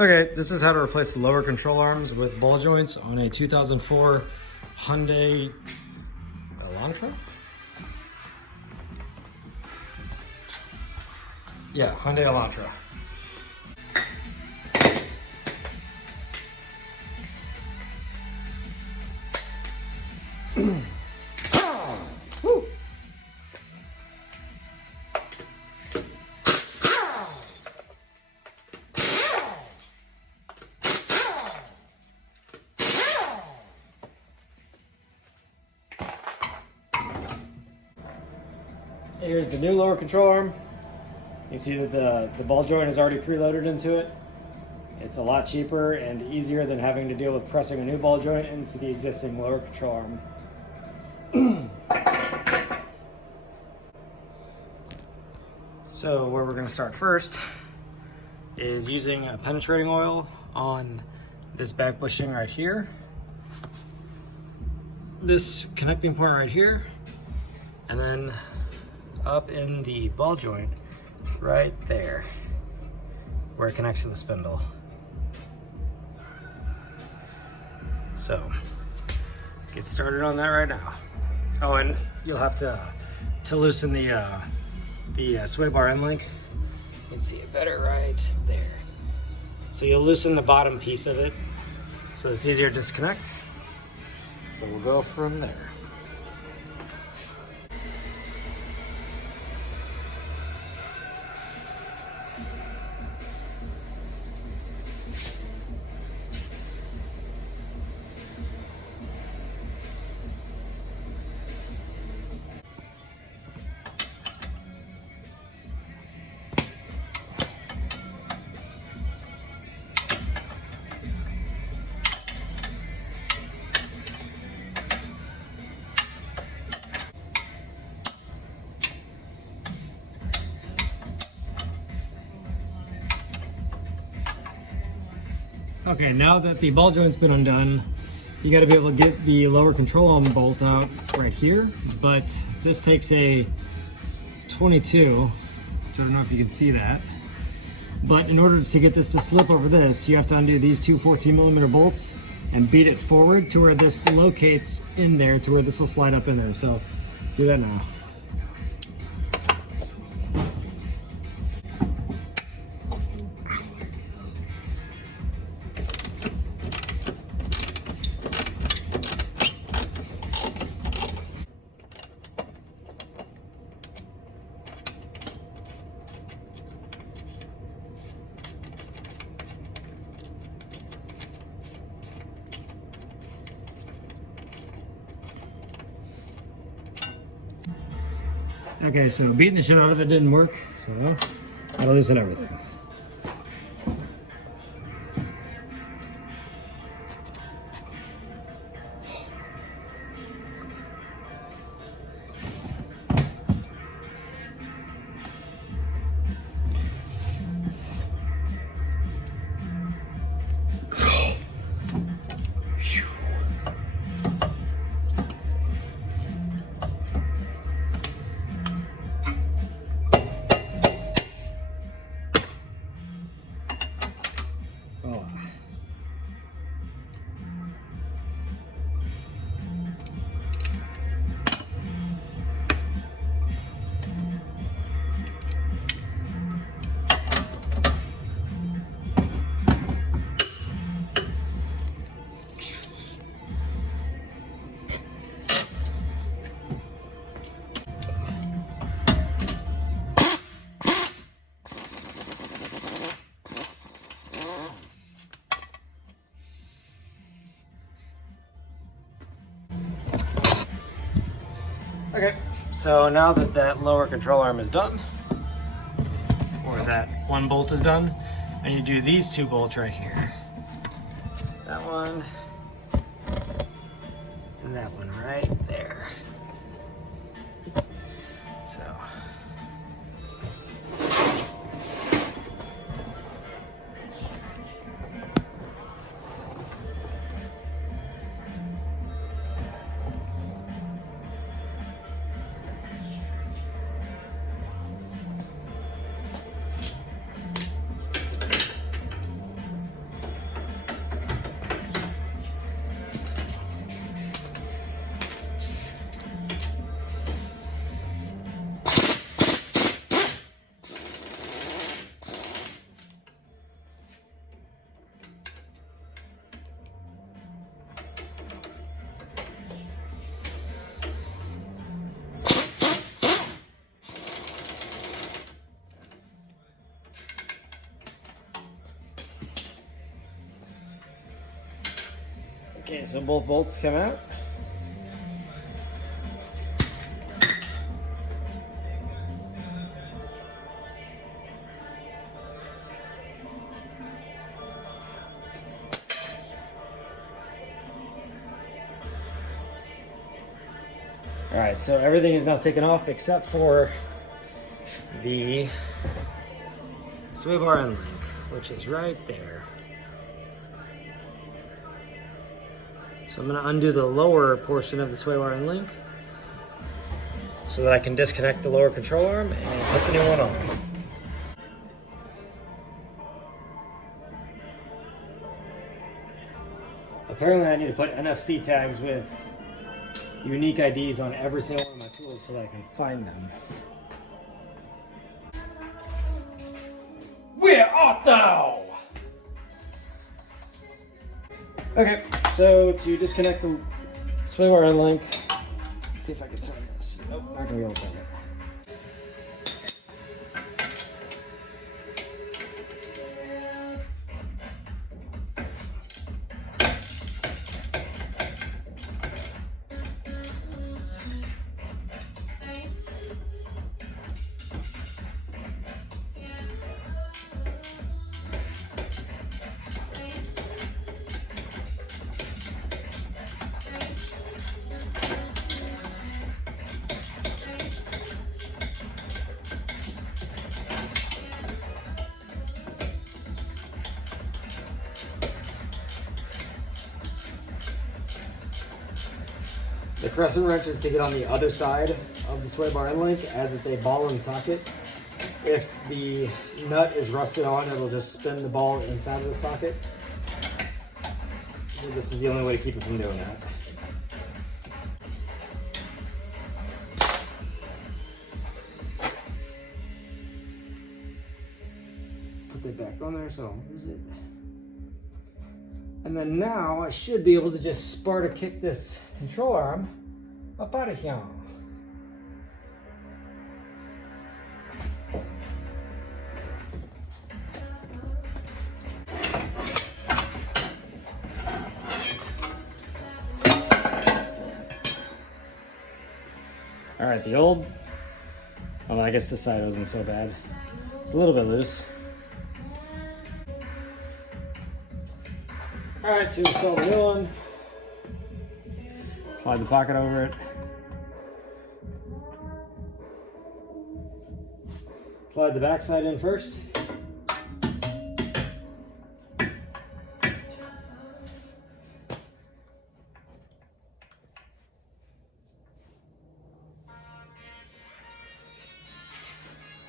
Okay, this is how to replace the lower control arms with ball joints on a 2004 Hyundai Elantra? Yeah, Hyundai Elantra. Woo. Here's the new lower control arm. You see that the ball joint is already preloaded into it. It's a lot cheaper and easier than having to deal with pressing a new ball joint into the existing lower control arm. So where we're going to start first is using a penetrating oil on this back bushing right here, this connecting point right here, and then up in the ball joint right there where it connects to the spindle. So get started on that right now. Oh, and you'll have to loosen the sway bar end link. You can see it better right there. So you'll loosen the bottom piece of it so it's easier to disconnect. So we'll go from there. Okay, now that the ball joint's been undone, you got to be able to get the lower control arm bolt out right here, but this takes a 22, which I don't know if you can see that. But in order to get this to slip over this, you have to undo these two 14mm bolts and beat it forward to where this locates in there, to where this will slide up in there. So let's do that now. Okay, so beating the shit out of it didn't work, so I'll loosen everything. Okay, so now that that lower control arm is done, or that one bolt is done, and you do these two bolts right here. That one, and that one right there. So. Okay, so both bolts come out. All right, so everything is now taken off except for the sway bar end link, which is right there. So I'm going to undo the lower portion of the sway bar end link so that I can disconnect the lower control arm and put the new one on. Apparently I need to put NFC tags with unique IDs on every single one of my tools so that I can find them. Where art thou? Okay, so to disconnect the sway bar end link, let's see if I can turn this. Nope, not gonna be able to turn it. The crescent wrench is to get on the other side of the sway bar end link as it's a ball and socket. If the nut is rusted on, it'll just spin the ball inside of the socket. So this is the only way to keep it from doing that. Put that back on there, so where's it? And then now I should be able to just Sparta kick this control arm up out of here. All right, the old, well, I guess this side wasn't so bad. It's a little bit loose. All right, to install the new one, slide the pocket over it. Slide the back side in first.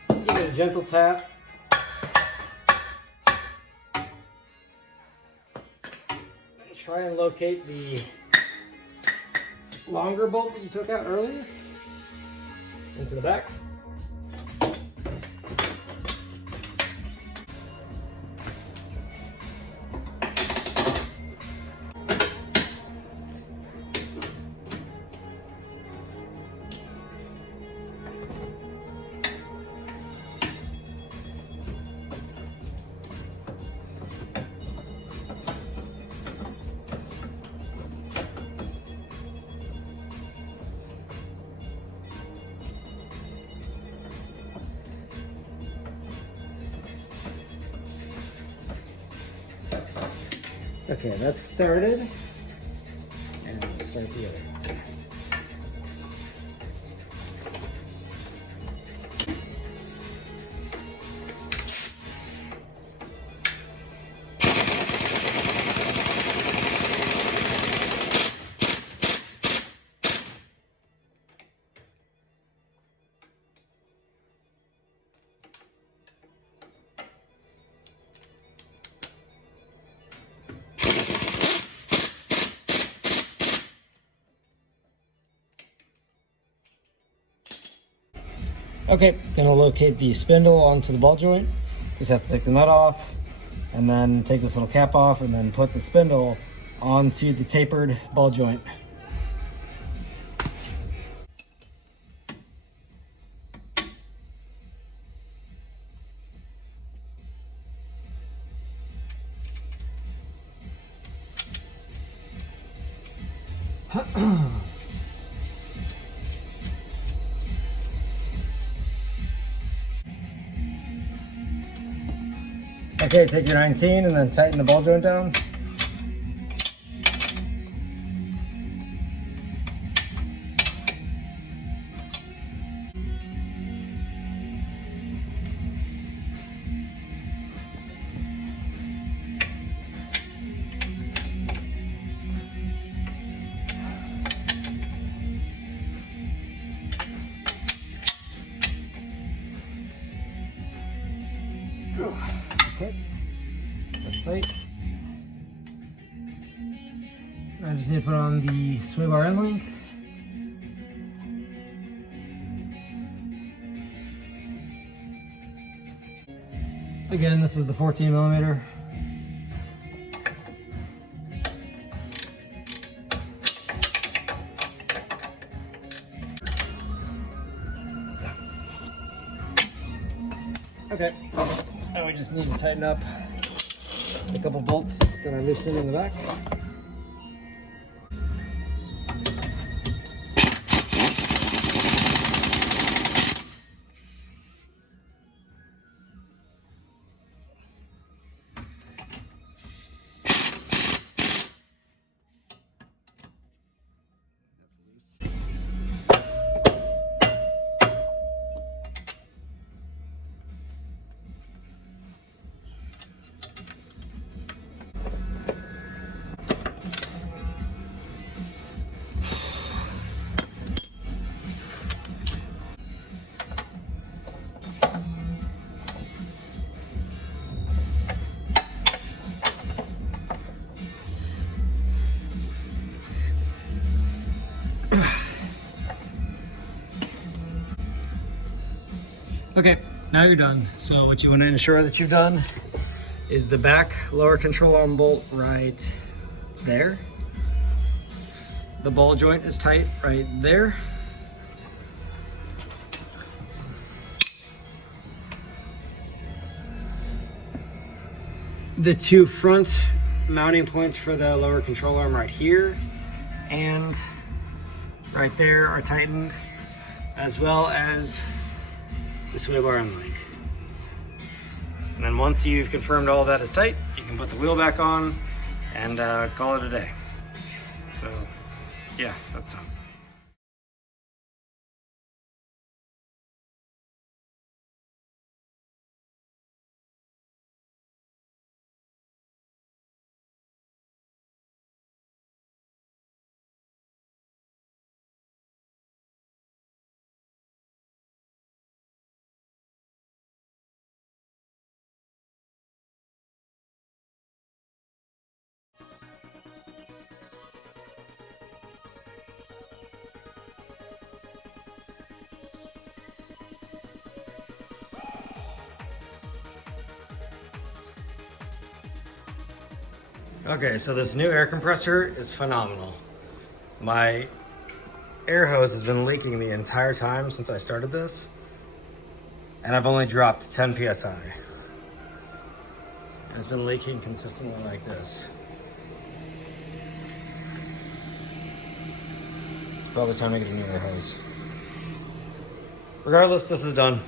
Give it a gentle tap. Try and locate the longer bolt that you took out earlier into the back. Okay, that's started. And we'll start the other. Okay, gonna locate the spindle onto the ball joint. Just have to take the nut off and then take this little cap off and then put the spindle onto the tapered ball joint. Okay, take your 19 and then tighten the ball joint down. Okay, that's tight. I just need to put on the sway bar end link. Again, this is the 14 millimeter. Okay, now we just need to tighten up a couple bolts that I loosened in the back. Okay, now you're done. So what you want to ensure that you've done is the back lower control arm bolt right there. The ball joint is tight right there. The two front mounting points for the lower control arm right here and right there are tightened, as well as the sway bar end link. And then once you've confirmed all of that is tight, you can put the wheel back on and call it a day. So yeah, that's done. Okay, so this new air compressor is phenomenal. My air hose has been leaking the entire time since I started this, and I've only dropped 10 PSI. And it's been leaking consistently like this. Probably time to get a new air hose. Regardless, this is done.